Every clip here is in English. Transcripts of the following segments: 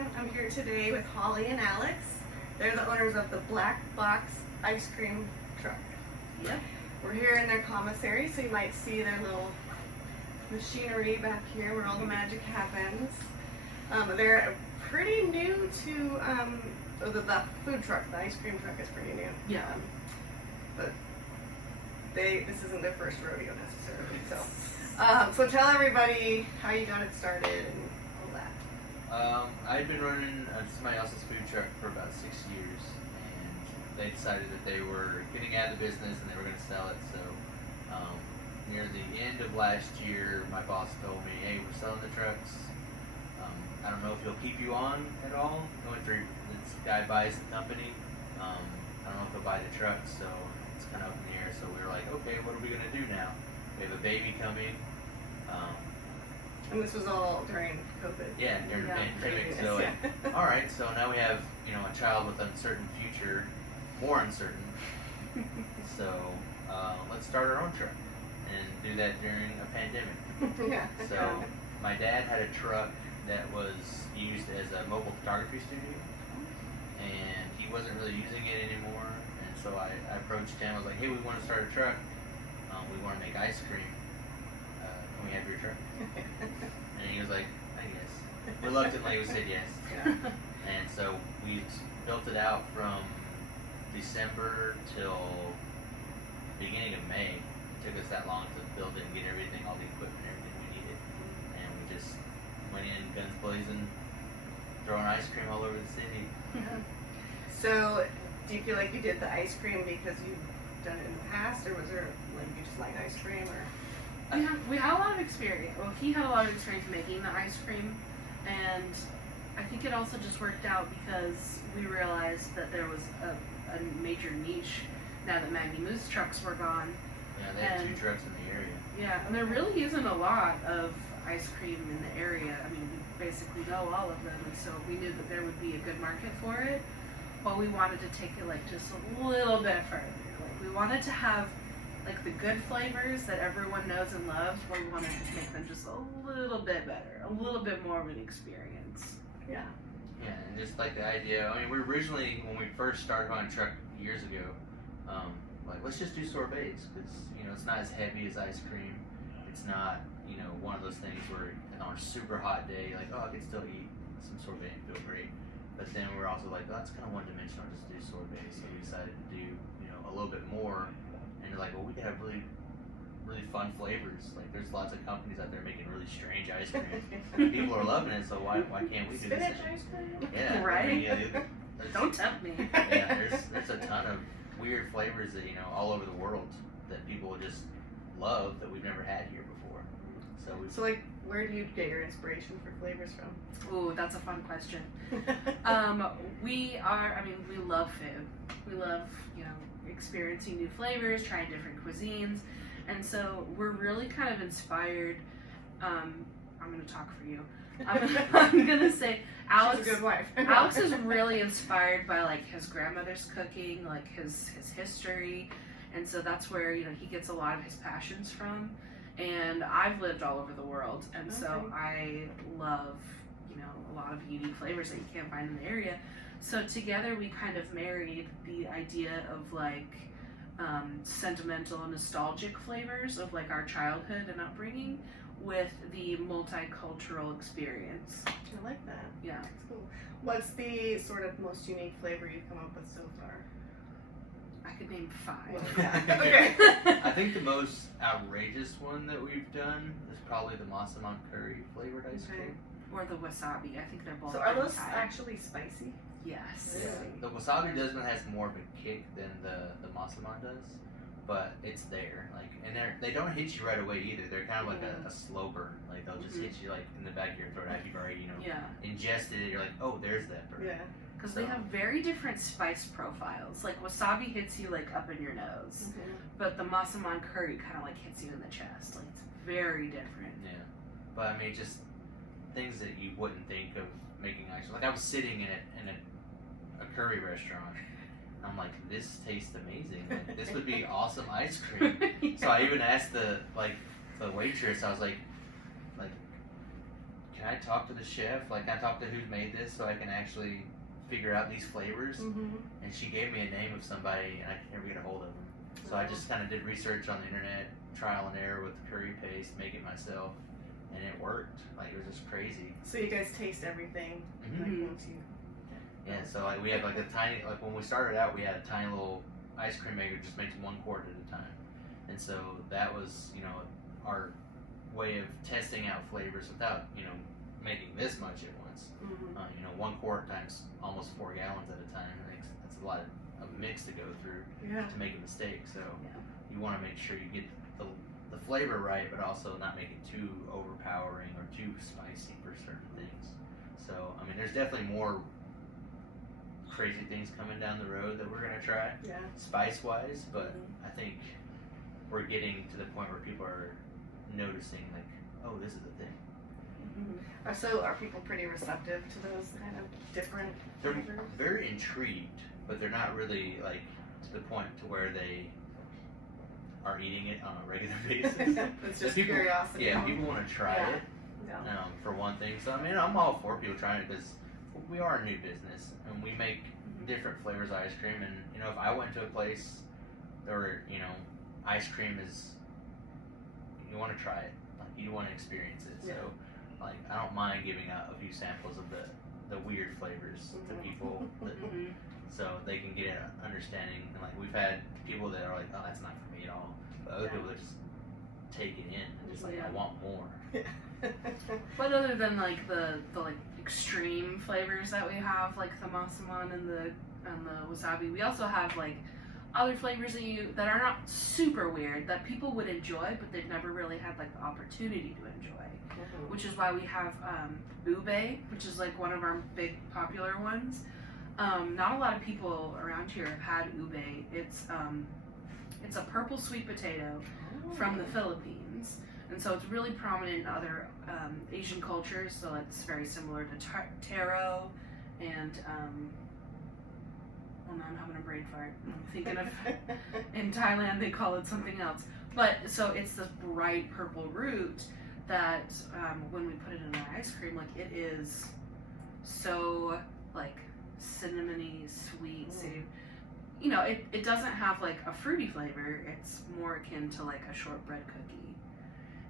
everyone. I'm here today with Holly and Alex. They're the owners of the Black Box Ice Cream Truck. Yep. We're here in their commissary, so you might see their little machinery back here where all the magic happens. They're pretty new to the food truck. The ice cream truck is pretty new. Yeah. But this isn't their first rodeo necessarily. So tell everybody how you got it started and all that. I'd been running somebody else's food truck for about 6 years, and they decided that they were getting out of the business and they were going to sell it. So near the end of last year, my boss told me, "Hey, we're selling the trucks. I don't know if he'll keep you on at all. This guy buys the company. I don't know if he'll buy the trucks, so it's kind of up in the air." So we were like, "Okay, what are we going to do now? We have a baby coming." And this was all during COVID. Yeah, during the pandemic. Yes, So, yeah. all right. So now we have, a child with uncertain future, more uncertain. So let's start our own truck and do that during a pandemic. Yeah. So my dad had a truck that was used as a mobile photography studio, and he wasn't really using it anymore. And so I approached him. I was like, "Hey, we want to start a truck. We want to make ice cream. Can we have your truck?" And he was like, "I guess." Reluctantly, we said yes. Yeah. And so we built it out from December till beginning of May. It took us that long to build it and get everything, all the equipment, everything we needed. And we just went in, guns blazing, throwing ice cream all over the city. So, do you feel like you did the ice cream because you've done it in the past, or was there like you just like ice cream, or? We had a lot of experience. Well, he had a lot of experience making the ice cream, and I think it also just worked out because we realized that there was a major niche now that Maggie Moose trucks were gone. Yeah, they had 2 trucks in the area. Yeah, and there really isn't a lot of ice cream in the area. I mean, we basically know all of them, and so we knew that there would be a good market for it. But we wanted to take it like just a little bit further. Like we wanted to have like the good flavors that everyone knows and loves, but we wanted to make them just a little bit better, a little bit more of an experience. Yeah. Yeah, and just like the idea, I mean, we originally, when we first started on a truck years ago, like, let's just do sorbets, because, it's not as heavy as ice cream. It's not, one of those things where on a super hot day, like, oh, I can still eat some sorbet and feel great. But then we're also like, oh, that's kind of one-dimensional, just do sorbet. So we decided to do, a little bit more. And you're like, well, we could have really, really fun flavors. Like, there's lots of companies out there making really strange ice cream. People are loving it, so why can't we do this? Spinach ice cream? Yeah, Right? I mean, Don't tempt me. Yeah, there's a ton of weird flavors that all over the world that people just love that we've never had here before. So like, where do you get your inspiration for flavors from? Ooh, that's a fun question. We love food. We love, experiencing new flavors, trying different cuisines. And so we're really kind of inspired. I'm going to talk for you. I'm going to say Alex. She's a good wife. Alex is really inspired by like his grandmother's cooking, like his history. And so that's where, he gets a lot of his passions from. And I've lived all over the world. And so I love, a lot of unique flavors that you can't find in the area. So together we kind of married the idea of like sentimental and nostalgic flavors of like our childhood and upbringing with the multicultural experience. I like that. Yeah. That's cool. What's the sort of most unique flavor you've come up with so far? I could name 5. Well, yeah. Okay. I think the most outrageous one that we've done is probably the Masaman curry flavored ice cream. Or the wasabi. I think they're both. So are those inside. actually spicy? Yes. Really? Yeah. The wasabi has more of a kick than the Masaman does, but it's there. Like, and they don't hit you right away either. They're kind of like a slow burn. Like they'll just hit you like in the back of your throat after you've already ingested it. You're like, oh, there's that burn. Yeah. Because they have very different spice profiles. Like wasabi hits you like up in your nose, but the Masaman curry kind of like hits you in the chest. Like it's very different. Yeah, but I mean, just things that you wouldn't think of making ice cream. Like I was sitting in a curry restaurant. I'm like, this tastes amazing. Like, this would be awesome ice cream. So I even asked the waitress. I was like, can I talk to the chef? Like, can I talk to who's made this so I can actually figure out these flavors? Mm-hmm. And she gave me a name of somebody, and I could never get a hold of them. So I just kind of did research on the internet, trial and error with the curry paste, make it myself, and it worked. Like, it was just crazy. So you guys taste everything. Mhm. Like once you. Yeah, so like we have like a tiny, like when we started out, we had a tiny little ice cream maker, just makes 1 quart at a time. And so that was, you know, our way of testing out flavors without, you know, making this much at once. Mm-hmm. You know, 1 quart times almost 4 gallons at a time. That's a lot of mix to go through Yeah. to make a mistake. So Yeah. you want to make sure you get the flavor right, but also not make it too overpowering or too spicy for certain things. So I mean, there's definitely more crazy things coming down the road that we're gonna try, Yeah. spice wise. But I think we're getting to the point where people are noticing, like, oh, this is a thing. Mm-hmm. So are people pretty receptive to those kind of different They're flavors? very intrigued, but they're not really like to the point to where they are eating it on a regular basis. It's just People- curiosity. Yeah, people want to try Yeah. it Yeah. for one thing. So I mean, I'm all for people trying it because we are a new business and we make different flavors of ice cream. And you know, if I went to a place where, you know, ice cream is, you want to try it, like you want to experience it. Yeah. So like, I don't mind giving out a few samples of the weird flavors to Mhm. people that, Mhm. so they can get an understanding. And like, we've had people that are like, oh, that's not for me at all, but other Yeah. people that just take it in and just like, Yeah. I want more. But other than like the like extreme flavors that we have, like the masaman and the wasabi, we also have like other flavors that are not super weird that people would enjoy, but they've never really had like the opportunity to enjoy. Which is why we have ube, which is like one of our big popular ones. Not a lot of people around here have had ube. It's a purple sweet potato from the Philippines, and so it's really prominent in other Asian cultures. So it's very similar to taro, and well, now I'm having a brain fart. I'm thinking of in Thailand they call it something else. But so it's this bright purple root that when we put it in our ice cream, like it is so like cinnamony, sweet, savory. You know, it doesn't have like a fruity flavor. It's more akin to like a shortbread cookie.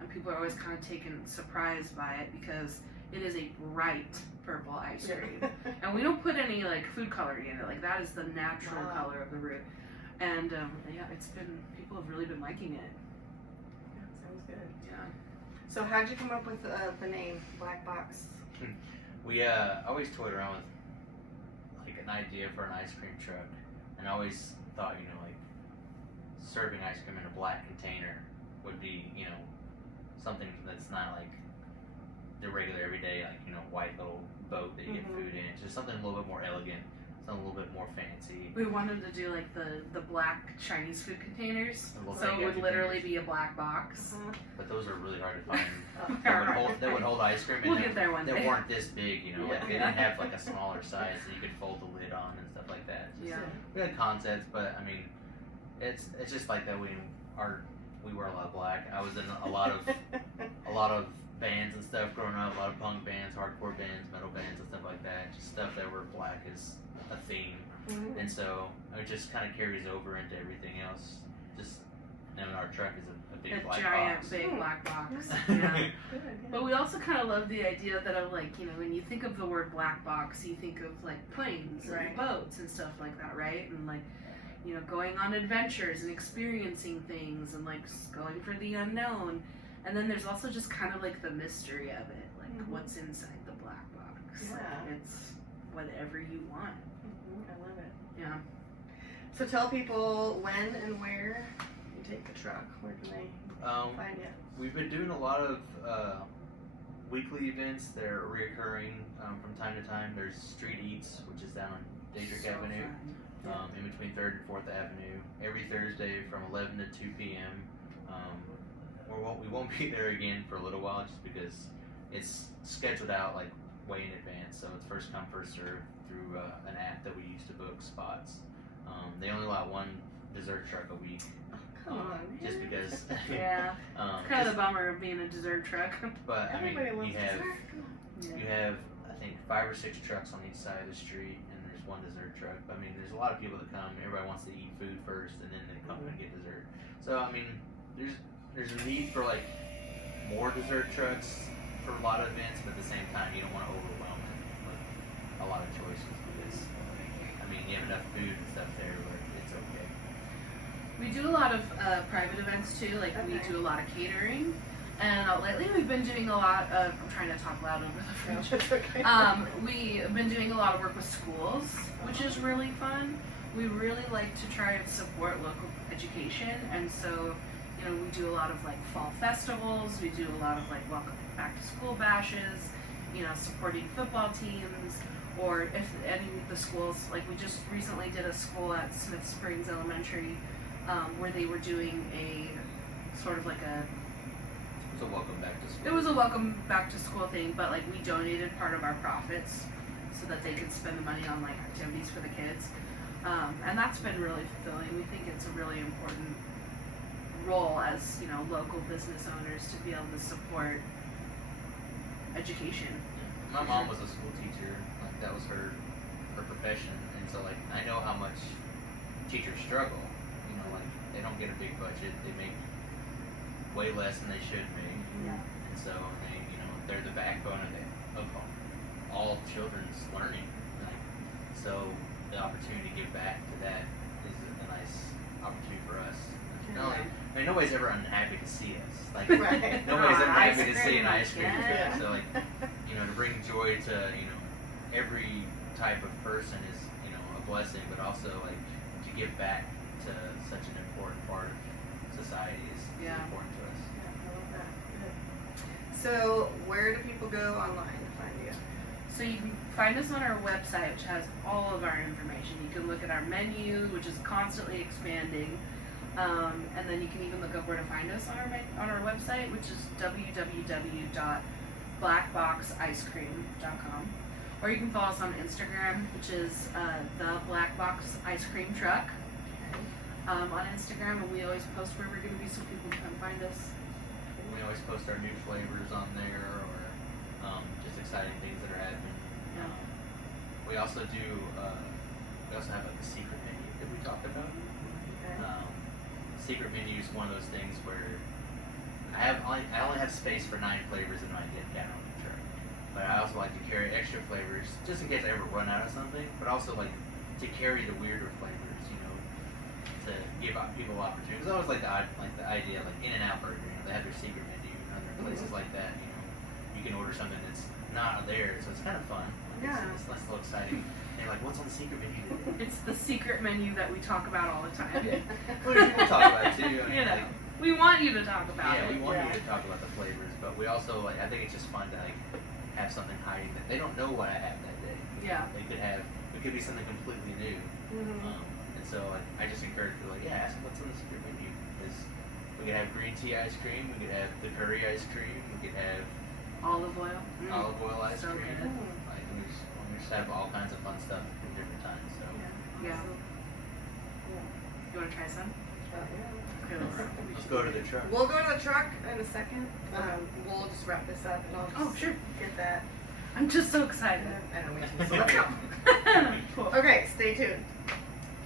And people are always kind of taken surprised by it because it is a bright purple ice cream. And we don't put any like food coloring in it. Like that is the natural Wow. color of the root. And yeah, people have really been liking it. That sounds good. Yeah. So how'd you come up with the name Black Box? We always toyed around with like an idea for an ice cream truck, and I always thought, you know, like serving ice cream in a black container would be, you know, something that's not like the regular everyday, like, you know, white little boat that you get Mhm. food in. It's just something a little bit more elegant, something a little bit more fancy. We wanted to do like the black Chinese food containers, The little so it would takeout literally containers. be a black box. But those are really hard to find. Alright. That would hold ice cream, We'll and get there one they day. weren't this big, you know. Like they Yeah. didn't have like a smaller size that you could fold the lid on and stuff like that. Just- Yeah. We had concepts, but I mean, it's just like that. We wear a lot of black. I was in a lot of bands and stuff growing up. A lot of punk bands, hardcore bands, metal bands, and stuff like that. Just stuff that were black is a theme, and so it just kind of carries over into everything else. Just and our truck is a big A black giant box. big Hmm. black box. Yeah. Good. But we also kind of love the idea that of like, you know, when you think of the word black box, you think of like planes and Right. boats and stuff like that, right? And like, you know, going on adventures and experiencing things and like going for the unknown. And then there's also just kind of like the mystery of it, like Mhm. what's inside the black box. Like, Yeah. it's whatever you want. I love it. Yeah. So tell people when and where you take the truck. Where can they find you? We've been doing a lot of weekly events that are reoccurring from time to time. There's Street Eats, which is down on Daedric So Avenue, fun. in between 3rd and 4th Avenue, every Thursday from 11 to 2 p.m. We won't be there again for a little while just because it's scheduled out like way in advance, so it's first come, first serve through an app that we use to book spots. They only allow one dessert truck a week. Come on, just man. because. Yeah. um, Kind of just- the bummer of being a dessert truck. but I mean, Everybody loves you have dessert. You have, I think, 5 or 6 trucks on each side of the street, and there's one dessert truck. I mean, there's a lot of people that come. Everybody wants to eat food first, and then they come and get dessert. So I mean, there's a need for like more dessert trucks for a lot of events, but at the same time, you don't want to overwhelm it with a lot of choices because I mean, you have enough food and stuff there where it's okay. We do a lot of private events too, like we do a lot of catering. And lately we've been doing a lot of, I'm trying to talk loud over the fridge. That's okay. We've been doing a lot of work with schools, which is really fun. We really like to try and support local education, and so, you know, we do a lot of like fall festivals, we do a lot of like welcome back to school bashes, you know, supporting football teams, or if any of the schools, like we just recently did a school at Smith Springs Elementary, where they were doing a sort of like a, So welcome back to school. it was a welcome back to school thing, but like we donated part of our profits so that they could spend the money on like activities for the kids. And that's been really fulfilling. We think it's a really important role as, you know, local business owners to be able to support education. My mom was a school teacher. Like that was her profession, and so like I know how much teachers struggle. You know, like they don't get a big budget. They make way less than they should make. Yeah. And so they, you know, they're the backbone of all children's learning. Like, so the opportunity to give back to that is a nice opportunity for us. No, I mean, nobody's ever unhappy to see us. Like, Right. nobody's ever Ice happy to see an cream, ice cream yeah. truck. So, like, you know, to bring joy to, you know, every type of person is, you know, a blessing, but also, like, to give back to such an important part of society is Yeah. important to us. Yeah, I love that. Good. So, where do people go online to find you? So you can find us on our website, which has all of our information. You can look at our menu, which is constantly expanding. And then you can even look up where to find us on our website, which is www.blackboxicecream.com. Or you can follow us on Instagram, which is the Black Box Ice Cream Truck on Instagram, and we always post where we're going to be so people can come find us. We always post our new flavors on there or just exciting things that are happening. Yeah. We also do, we also have like a secret menu that we talked about. Secret menu is one of those things where I only have space for 9 flavors in my get down truck, but I also like to carry extra flavors just in case I ever run out of something. But also like to carry the weirder flavors, you know, to give out people opportunities. I always like the idea like In-N-Out Burger, you know, they have their secret menu and other places like that. You know, you can order something that's not there, so it's kind of fun. Yeah. It's less so exciting. And you're like, what's on the secret menu today? It's the secret menu that we talk about all the time. Well, people talk about it too. I mean, You know, like, we want you to talk about yeah, it. we want Yeah. you to talk about the flavors, but we also like. I think it's just fun to like have something hiding that they don't know what I have that day. Yeah. They could have. It could be something completely new. Mm-hmm. And so like, I just encourage people like, yeah, ask them what's on the secret menu. Because we could have green tea ice cream. We could have the curry ice cream. We could have Olive oil. olive oil ice So cream. good. Like we just have all kinds of fun stuff from different times. So Yeah. You want to try some? Okay, let's go to the truck. We'll go to the truck in a second. We'll just wrap this up and I'll just Oh, sure. get that. I'm just so excited. I know we should. So let's go. Cool. Okay, stay tuned.